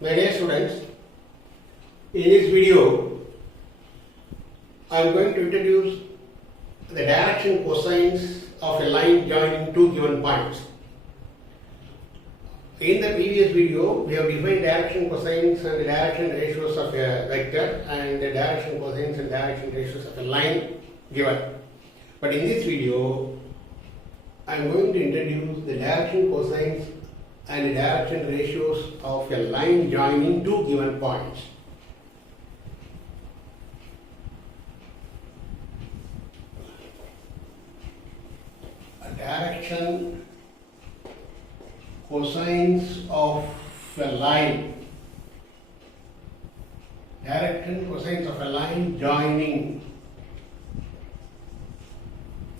My dear students, in this video, I am going to introduce the direction cosines of a line joining two given points. In the previous video, we have defined direction cosines and the direction ratios of a vector and the direction cosines and direction ratios of a line given. But in this video, I am going to introduce the direction cosines and the direction ratios of a line joining two given points. A direction cosines of a line. Direction cosines of a line joining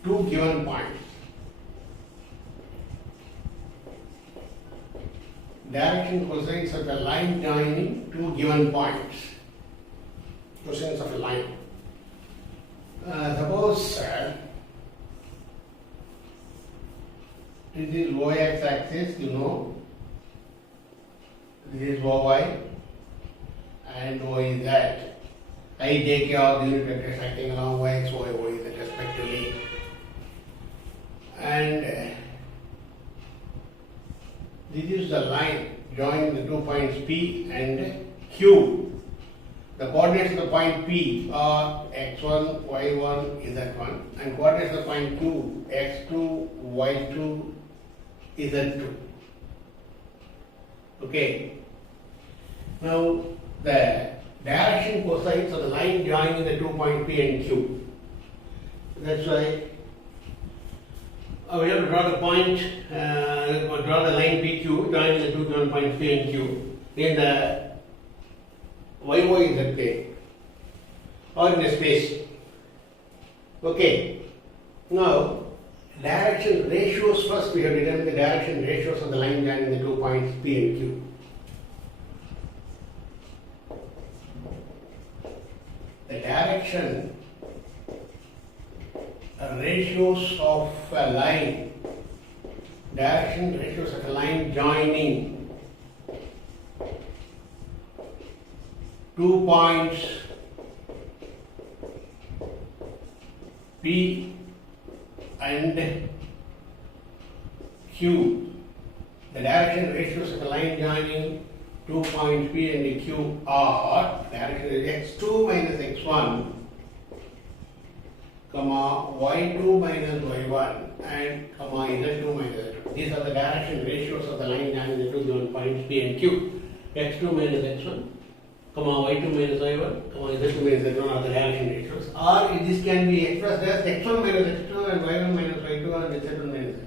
two given points. Direction cosines of a line joining two given points. Cosines of a line. Suppose this is y axis, you know. This is y and y is that. I take care of the unit vectors acting along y, x, y, y z respectively. And this is the line joining the 2 points P and Q. The coordinates of the point P are x1, y1, z1, and coordinates of the point Q, x2, y2, z2. Okay. Now the direction cosines of the line joining the 2 point P and Q. That's why we have to draw the point, draw the line PQ joining the two given points P and Q in the YYZ plane or in a space. Okay. Now, direction ratios first. We have determined the direction ratios of the line joining the 2 points P and Q. The direction ratios of a line, direction ratios of a line joining 2 points P and Q. The direction ratios of a line joining 2 points P and Q are direction x2 minus x1 comma y2 minus y1 and comma z2 minus z2. These are the direction ratios of the line joining the two given points P and Q. x2 minus x1, comma y2 minus y1, comma z2 minus z1 are the direction ratios. Or this can be expressed as x1 minus x2 and y1 minus y2 and z1 minus z2.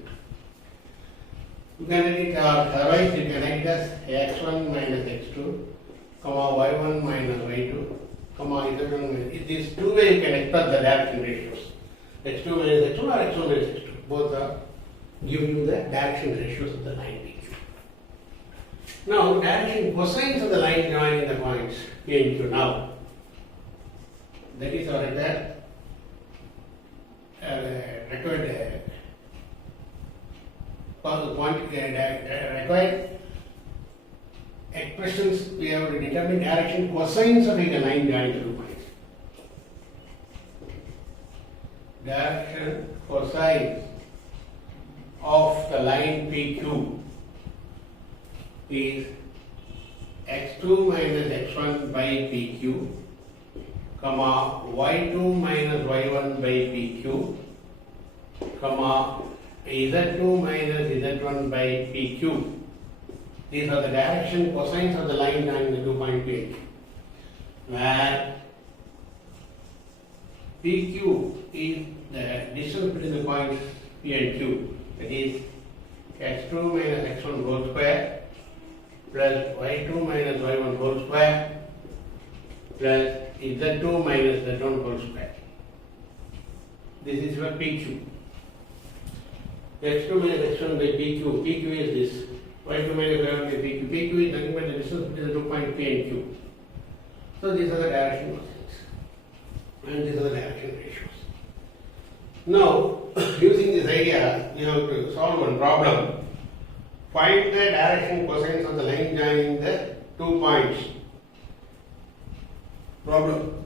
You can write it, otherwise you can write it as x1 minus x2, comma y1 minus y2. These two ways you can express the direction ratios. x2 minus x1 or x1 minus x2. Both are give you the direction ratios of the line PQ. Now, direction cosines of the line joining the points P and Q. Now, that is our required expressions. We have to determine direction cosines of a line joining the 2 points. Direction cosines of the line PQ is x2 minus x1 by PQ, comma y2 minus y1 by PQ, comma z2 minus z1 by PQ. These are the direction cosines of the line joining the 2 point P and Q, where PQ is the distance between the points P and Q, that is x2 minus x1 whole square plus y2 minus y1 whole square plus z2 minus z1 whole square. This is your PQ. x2 minus x1 by PQ. PQ is this. y2 minus y1 by PQ. PQ is nothing but the distance between the 2 points P and Q. So these are the direction cosines. And these are the direction ratios. Now, using this idea, you have to solve one problem. Find the direction cosines of the line joining the 2 points. Problem.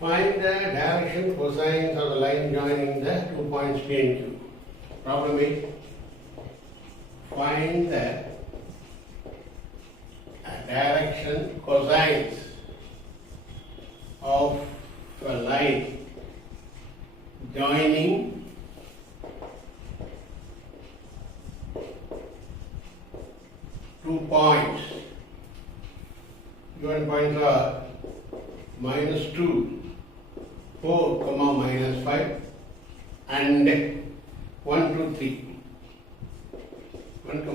Find the direction cosines of the line joining the 2 points P and Q. Problem is, find the direction cosines of a line joining two points. Given points are -2, 4, -5 and 1, 2, 3. 1, 2,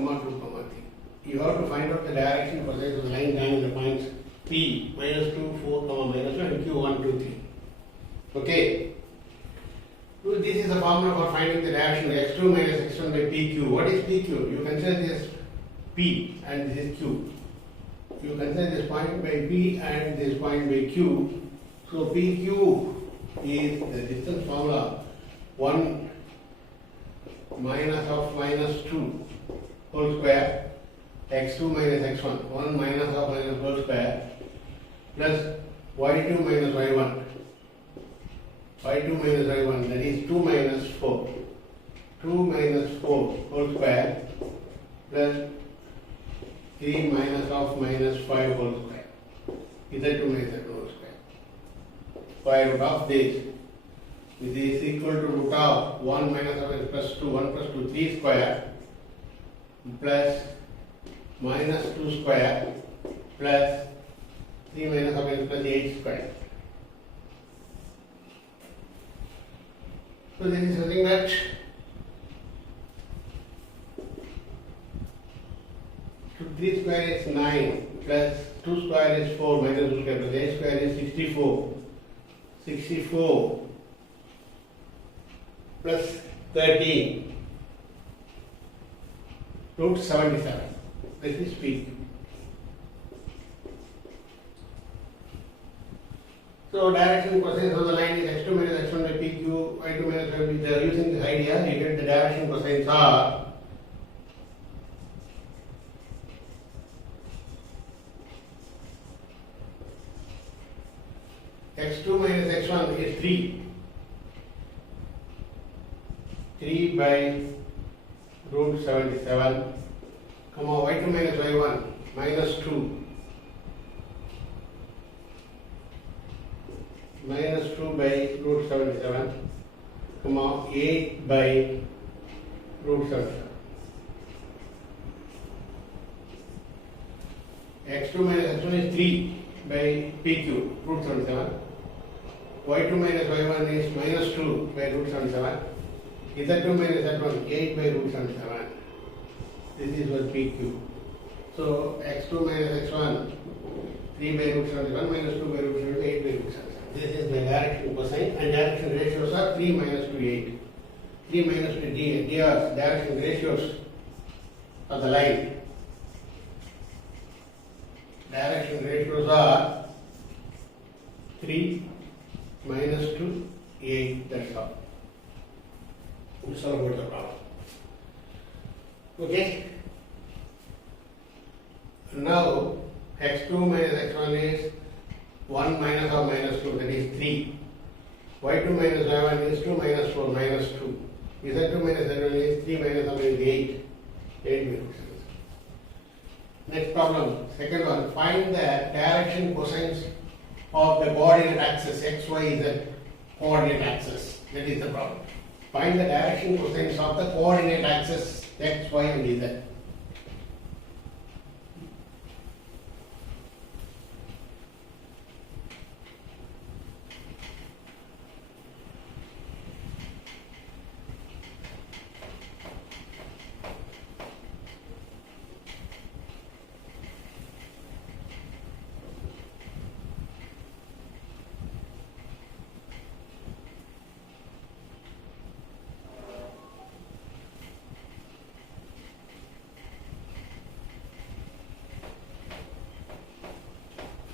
3. You have to find out the direction cosines of the line joining the points P, -2, 4, -1 and Q, 1, 2, 3. Okay. So this is the formula for finding the direction x2 minus x1 by PQ. What is PQ? You consider this P and this is Q. You consider this point by P and this point by Q. So PQ is the distance formula 1 minus of -2 whole square x2 minus x1, 1 minus of minus whole square plus y2 minus y1, y2 minus y1, that is 2 minus 4, 2 minus 4 whole square plus 3 minus of minus 5 whole square, z2 minus z2 whole square. Square root of this is equal to root of 1 minus of x plus 2, 1 plus 2, 3 square plus minus 2 square plus 3 minus of x plus 8 square. So this is nothing but 3 square is 9 plus 2 square is 4 minus 2 square plus 8 square is 64. 64 plus 13 root 77. This is P. So direction cosines of the line is x2 minus x1 by PQ, y2 minus y2. They are using this idea. You get the direction cosines are x2 minus x1 is 3. 3 by root 77, y2 minus y1 minus 2. Minus 2 by root 77, 8 by root 77. x2 minus x1 is 3 by PQ, root 77. y2 minus y1 is minus 2 by root 77. z2 minus z1, 8 by root 77. This is what PQ. So x2 minus x1, 3 by root 77 minus 2 by root 77, 8 by root 77. This is the direction cosine, and direction ratios are 3 minus 2, 8. 3 minus 2, d are direction ratios of the line. Direction ratios are 3 minus 2, 8. That's all. That's all about the problem. Okay. Now x2 minus x1 is 1 minus or minus 2, that is 3. y2 minus y1 is 2 minus 4, minus 2. z2 minus z1 is 3 minus or minus 8. 8 minus. Next problem, second one. Find the direction cosines of the coordinate axis x, y, z coordinate axis. That is the problem. Find the direction cosines of the coordinate axis x, y, and z.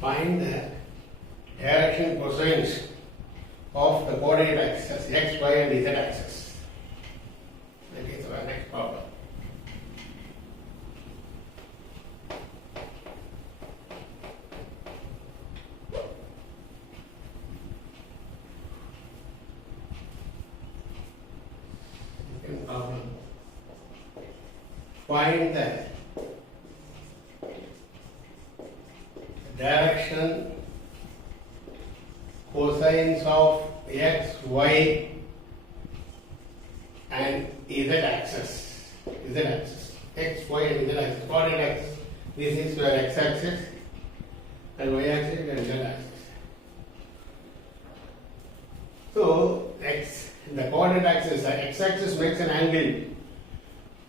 Find the direction cosines of the coordinate axes x, y and z axis. That is our next problem. Second problem. Find the direction cosines of x, y and z axis. X, y and z axis. Coordinate axis. This is your x axis and y axis and z axis. So the coordinate axis, the x axis makes an angle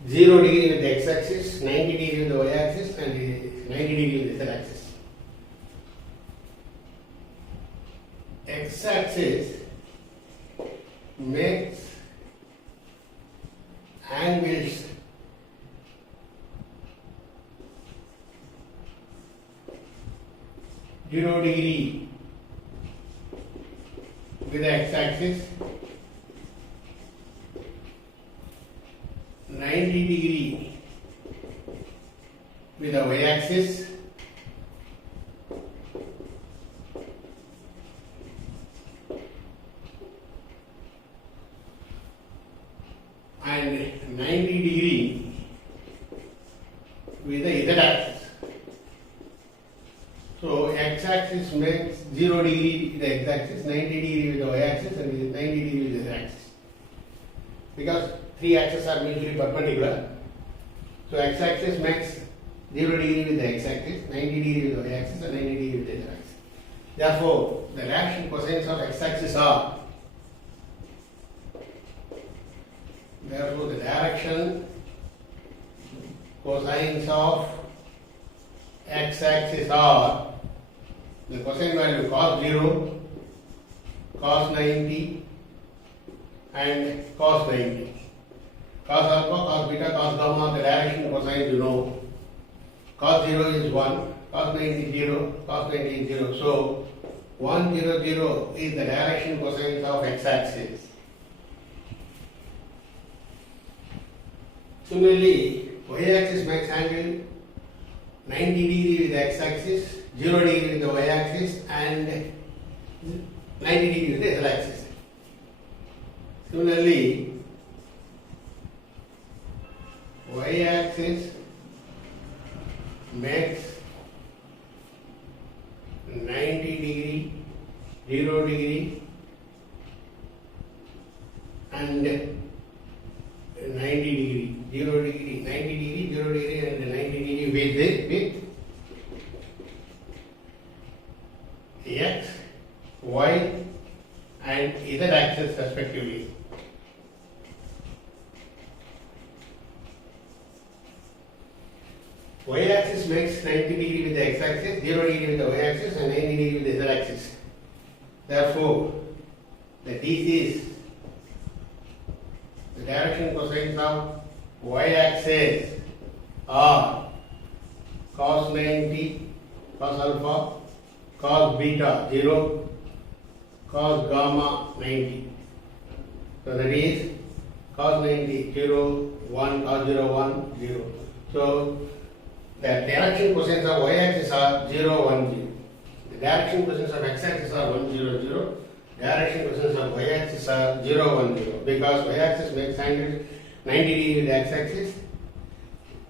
0 degree with the x axis, 90 degree with the y axis and 90 degree with the z axis. X axis makes angles 0 degree with the x axis, 90 degree with the y axis, and 90 degree with the z axis. So x axis makes 0 degree with the x axis, 90 degree with the y axis and 90 degree with the z axis. Because three axes are mutually perpendicular, so x axis makes 0 degree with the x axis, 90 degree with the y axis and 90 degree with the z axis. Therefore, the direction cosines of x axis are, therefore the direction cosines of x axis are the cosine value cos 0, cos 90 and cos 90. Cos alpha, cos beta, cos gamma, the direction cosines you know. Cos 0 is 1, cos 90 is 0, cos 90 is 0. So 1, 0, 0 is the direction cosines of x axis. Similarly, y axis makes angle 90 degree with the x axis, 0 degree with the y axis and 90 degree with the z axis. Similarly, y axis makes 90 degree, 0 degree and 90 degree, 0 degree, 90 degree, 0 degree and 90 degree with x, y and z axis respectively. Y axis makes 90 degree with the x axis, 0 degree with the y axis and 90 degree with the z axis. Therefore, this is the direction cosines of y axis are cos 90, cos alpha, cos beta 0, cos gamma 90. So that is cos 90 0, 1, cos 0, 1, 0. So the direction cosines of y axis are 0, 1, 0. The direction cosines of x axis are 1, 0, 0. Direction cosines of y axis are 0, 1, 0. Because y axis makes angle 90 degree with the x axis,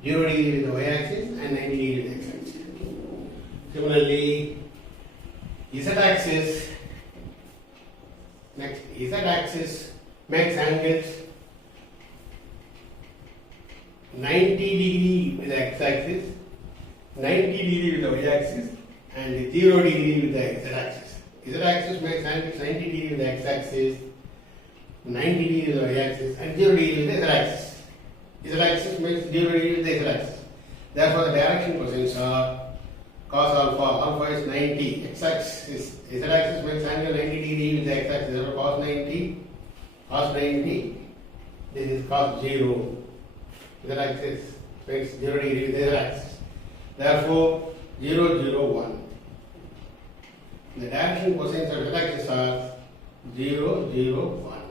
0 degree with the y axis and 90 degree with the x axis. Similarly, z axis makes angles 90 degree with the x axis, 90 degree with the y axis and 0 degree with the z axis. Z axis makes angles 90 degree with the x axis, 90 degree with the y axis and 0 degree with the z axis. Z axis makes 0 degree with the z axis. Therefore, the direction cosines are cos alpha is 90, z axis makes angle 90 degree with the x axis, therefore cos 90, this is cos 0, z axis makes 0 degree with the z axis. Therefore, 0, 0, 1. The direction cosines of z-axis are 0, 0, 1.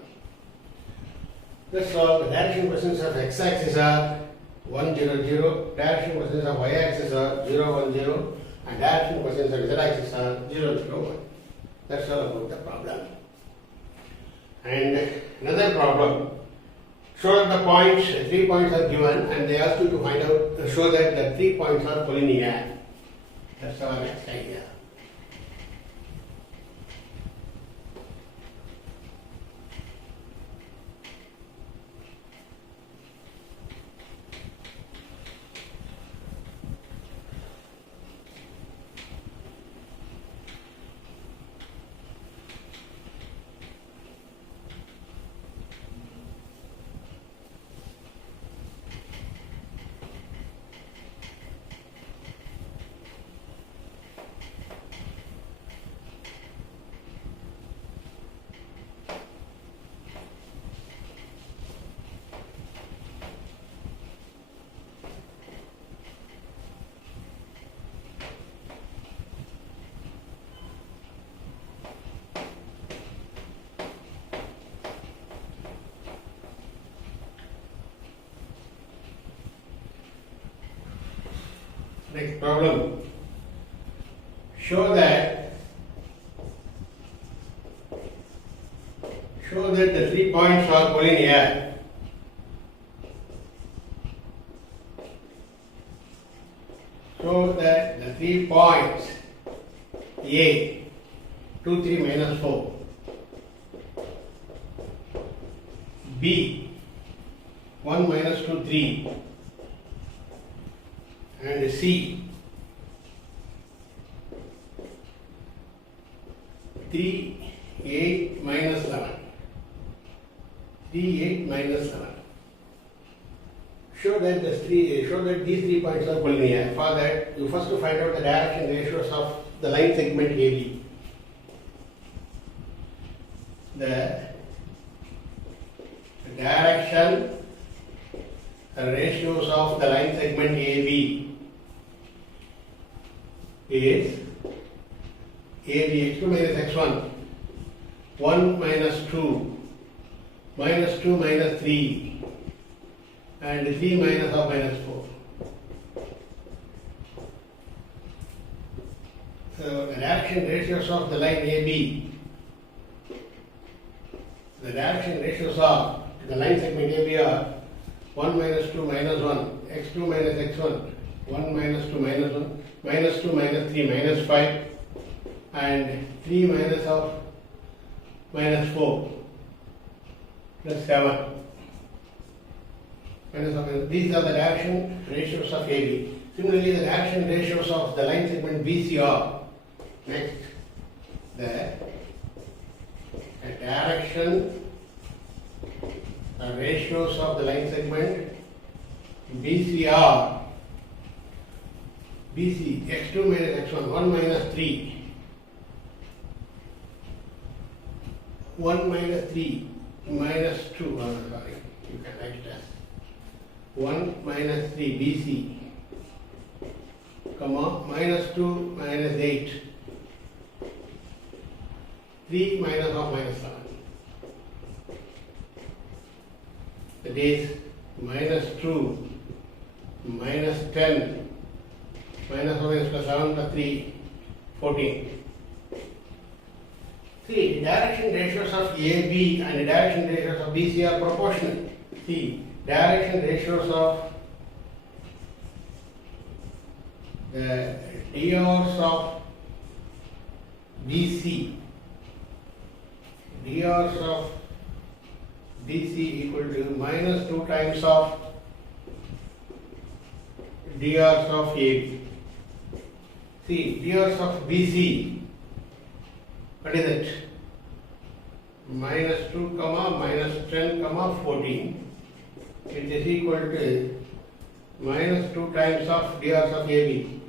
Let's solve. The direction cosines of x-axis are 1, 0, 0. Direction cosines of y-axis are 0, 1, 0. And direction cosines of z-axis are 0, 0, 1. That's all about the problem. And another problem. Show that the points, 3 points are given, and they ask you to find out, show that the 3 points are collinear. That's our next idea. Next problem. Show that the 3 points are collinear. Show that the 3 points A, 2, 3 minus 4, B, 1 minus 2, 3, and C, 3, 8 minus 11. 3, 8 minus 11. Show that these 3 points are collinear. For that, you first to find out the direction ratios of the line segment AB. The direction ratios of the line segment AB is AB x2 minus x1, 1 minus 2, minus 2 minus 3, and 3 minus of minus 4. So the direction ratios of the line AB, the direction ratios of the line segment AB are 1 minus 2 minus 1, x2 minus x1, 1 minus 2 minus 1, minus 2 minus 3 minus 5, and 3 minus of minus 4 plus 7. These are the direction ratios of AB. Similarly, the direction ratios of the line segment BC are next. The direction ratios of the line segment BC are BC x2 minus x1, 1 minus 3, 1 minus 3 minus 2, sorry, you can write it as 1 minus 3 BC, comma, minus 2 minus 8, 3 minus of minus 7. That is minus 2, minus 10, minus 1 plus 7 plus 3, 14. See, direction ratios of AB and direction ratios of BC are proportional. See, direction ratios of the DRs of BC, DRs of BC equal to minus 2 times of DRs of AB. See, DRs of BC, what is it? Minus 2 comma minus 10 comma 14. It is equal to minus 2 times of DRs of AB.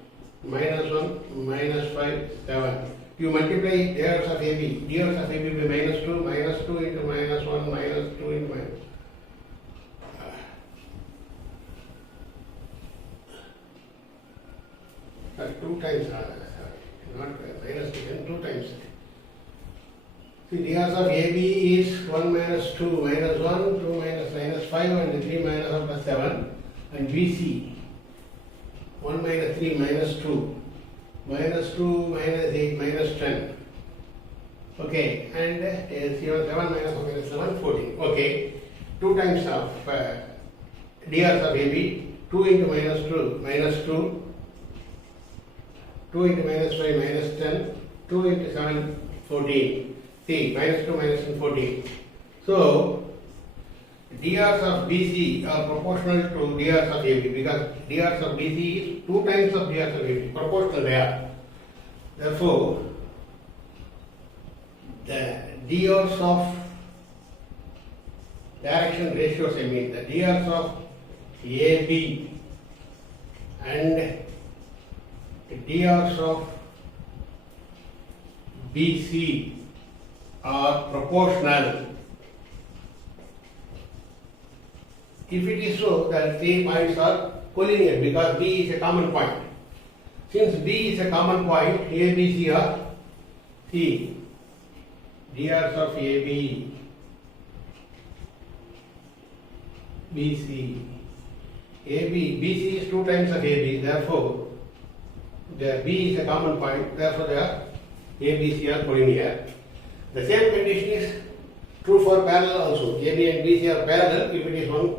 Minus 1, minus 5, 7. You multiply DRs of AB. DRs of AB by minus 2 into minus 1, minus 2 into minus. 2 times, not minus 2 times. The DRs of AB is 1 minus 2 minus 1, 2 minus 5 and 3 minus 1 plus 7, and BC 1 minus 3 minus 2 minus 2 minus 8 minus 10. Okay, and 7 minus 1 minus 7, 14. Okay, 2 times of DRs of AB, 2 into minus 2 minus 2, 2 into minus 5 minus 10, 2 into 7, 14. See, minus 2 minus 10, 14. So, DRs of BC are proportional to DRs of AB because DRs of BC is 2 times of DRs of AB, proportional they are. Therefore, the DRs of direction ratios, I mean the DRs of AB and the DRs of BC are proportional. If it is so, that 3 points are collinear because B is a common point. Since B is a common point, A, B, C are C. DRs of AB, BC. AB, BC is 2 times of AB, therefore the B is a common point, therefore the A, B, C are collinear. The same condition is true for parallel also. AB and BC are parallel if it is one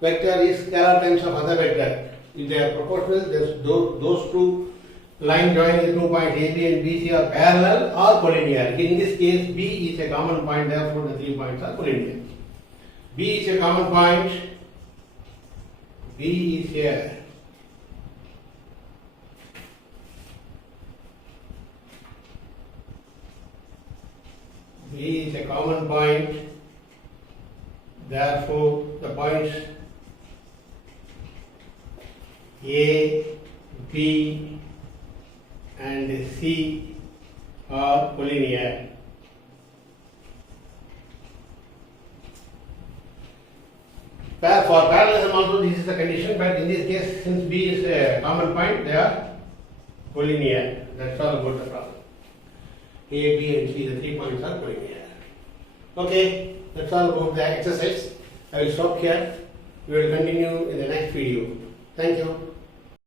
vector is scalar times of other vector. If they are proportional, those two lines joining the 2 points AB and BC are parallel or collinear. In this case, B is a common point, therefore the 3 points are collinear. B is a common point. B is here. B is a common point, therefore the points A, B and C are collinear. For parallelism also this is the condition, but in this case since B is a common point, they are collinear. That's all about the problem. A, B and C, the 3 points are collinear. Okay, that's all about the exercise. I will stop here. We will continue in the next video. Thank you.